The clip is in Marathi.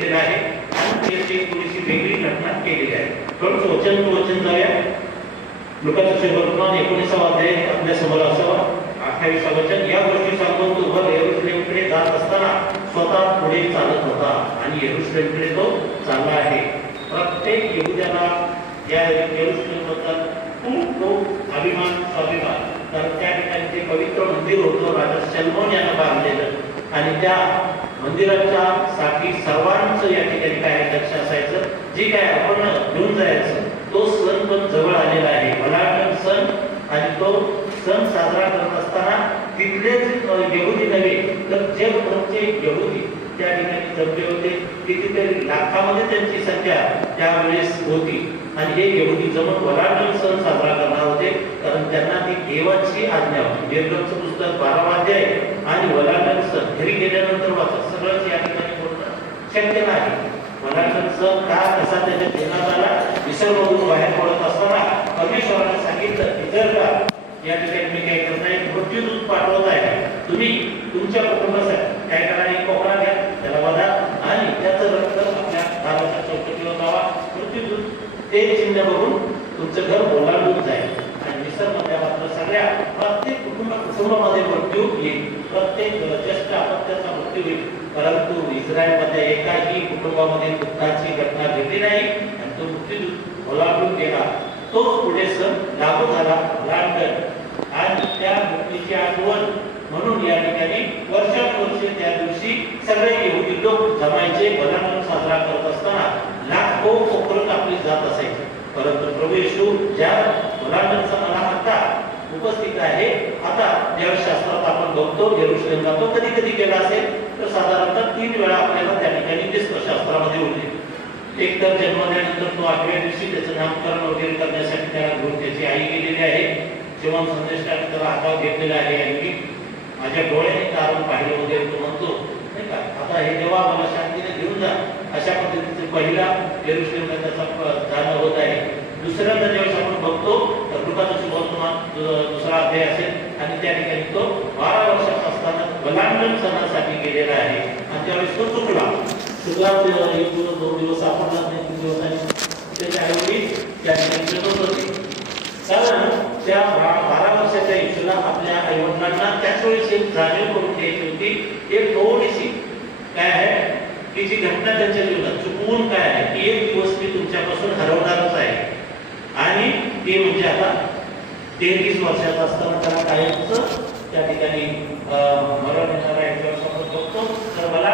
घेतलेलं आहे आणि त्याची थोडीशी वेगळी घटना केलेली आहे. थोडंसं वचन जाऊया. लुकाचं सुवर्तमान 19 अध्याय आपल्या समोर असावा. 28 वचन. या गोष्टी सांगून तो वर यरूशलेमकडे जात असताना स्वतः पुढे चालत होता आणि यरूशलेमकडे तो चालला आहे. प्रत्येक यहुद्याला या यरूशलेमबद्दल खूप अभिमान स्वाभिमान. तर त्या ठिकाणी जे पवित्र मंदिर होतं राजा सलोमन यानं बांधलेलं आणि त्या मंदिराच्या साठी सर्वांचं या ठिकाणी काय लक्ष असायचं, जे काय आपण घेऊन जायचं तो सण पण जवळ आलेला आहे. भलाटण सण आणि तो सण साजरा करत असताना तिथलेच यहुदी नव्हे तर जगभरचे यहुदी त्या ठिकाणी जमले होते. कितीतरी लाखामध्ये त्यांची संख्या त्यावेळेस होती आणि हे यहुदी जमून भलाटण सण साजरा करणार होते, कारण त्यांना ती देवाची आज्ञा होती. निर्गमचं पुस्तक 12 अध्याय आणि भलाटण सण घरी गेल्यानंतर वाचा, सगळंच या ठिकाणी बोलणं शक्य नाही. भलाटण सण का कसा त्याच्यात देण्यात आला, विसर्मधून बाहेर पडत असताना परमेश्वराने सांगितलं की जर का या ठिकाणी मी काय करताय, मृत्यूदूत पाठवत आहे, तुम्ही तुमच्या कुटुंबासाठी काय करा, एक कोकणा घ्या, त्याला वधा आणि त्याचं रक्त आपल्या दाराच्या चौकटीवर लावा. मृत्यूदूत ते चिन्ह बघून तुमचं घर ओलांडून जाईल आणि निसर्गामध्ये मात्र सगळ्या प्रत्येक कुटुंबामध्ये मृत्यू येईल, प्रत्येक ज्येष्ठ अपत्याचा मृत्यू होईल. परंतु इस्रायलमध्ये एकाही कुटुंबामध्ये दुःखाची घटना घडली नाही आणि तो मृत्यूदूत ओलांडून गेला. तो पुढे सण लागू झाला. भलाटण आणि त्या मृत्यूची आठवण म्हणून या ठिकाणी वर्षानुवर्षे त्या दिवशी सगळे यहुदी लोक जमायचे. भलाटण साजरा करत असताना लाखो कोकरं कापली जात असायची. परंतु प्रभू येशू ज्या भलाटण सणाला आता उपस्थित आहे, आता देवशास्त्रात आपण बघतो यरूशलेमला तो कधी कधी केला असेल तर साधारणतः 3 वेळा आपल्याला त्या ठिकाणी दिसतो शास्त्रामध्ये होते. एक तर जन्मल्यानंतर तो 8व्या दिवशी त्याचं नामकरण वगैरे करण्यासाठी त्याला घेऊन त्याची आई गेलेली आहे. जेव्हा संदेशाने त्याला हातात घेतलेला आहे आणि माझ्या डोळ्याने कारण पाहिलं वगैरे तो म्हणतो नाही का, आता हे जेव्हा मला शांतीने घेऊन जा, अशा पद्धतीने पहिला यरूशलेमला त्याचा जाणं होत आहे. दुसऱ्यांदा ज्यावेळेस आपण बघतो तर लुकाचं सुवर्तमान 2 अध्याय असेल आणि त्या ठिकाणी तो 12 वर्षाचा असताना भलाटण सणासाठी गेलेला आहे आणि त्यावेळेस तो चुकला. एक दिवस 2 दिवस सापडला नाही, 3 दिवसांनी त्याच्या ऐवजी त्या ठिकाणी जगत होती. कारण त्या 12 वर्षाच्या येशूला आपल्या आईवडिलांना त्याच वेळेस एक जाणीव करून द्यायची होती, एक थोडीशी काय आहे की जी घटना त्यांच्या जीवनात चुकवून काय आहे की एक दिवस मी तुमच्यापासून हरवणारच आहे आणि ते म्हणजे आता 33 वर्षाचा असताना त्याला कायमच त्या ठिकाणी मरण येणार आहे. आपण बघतो तर मला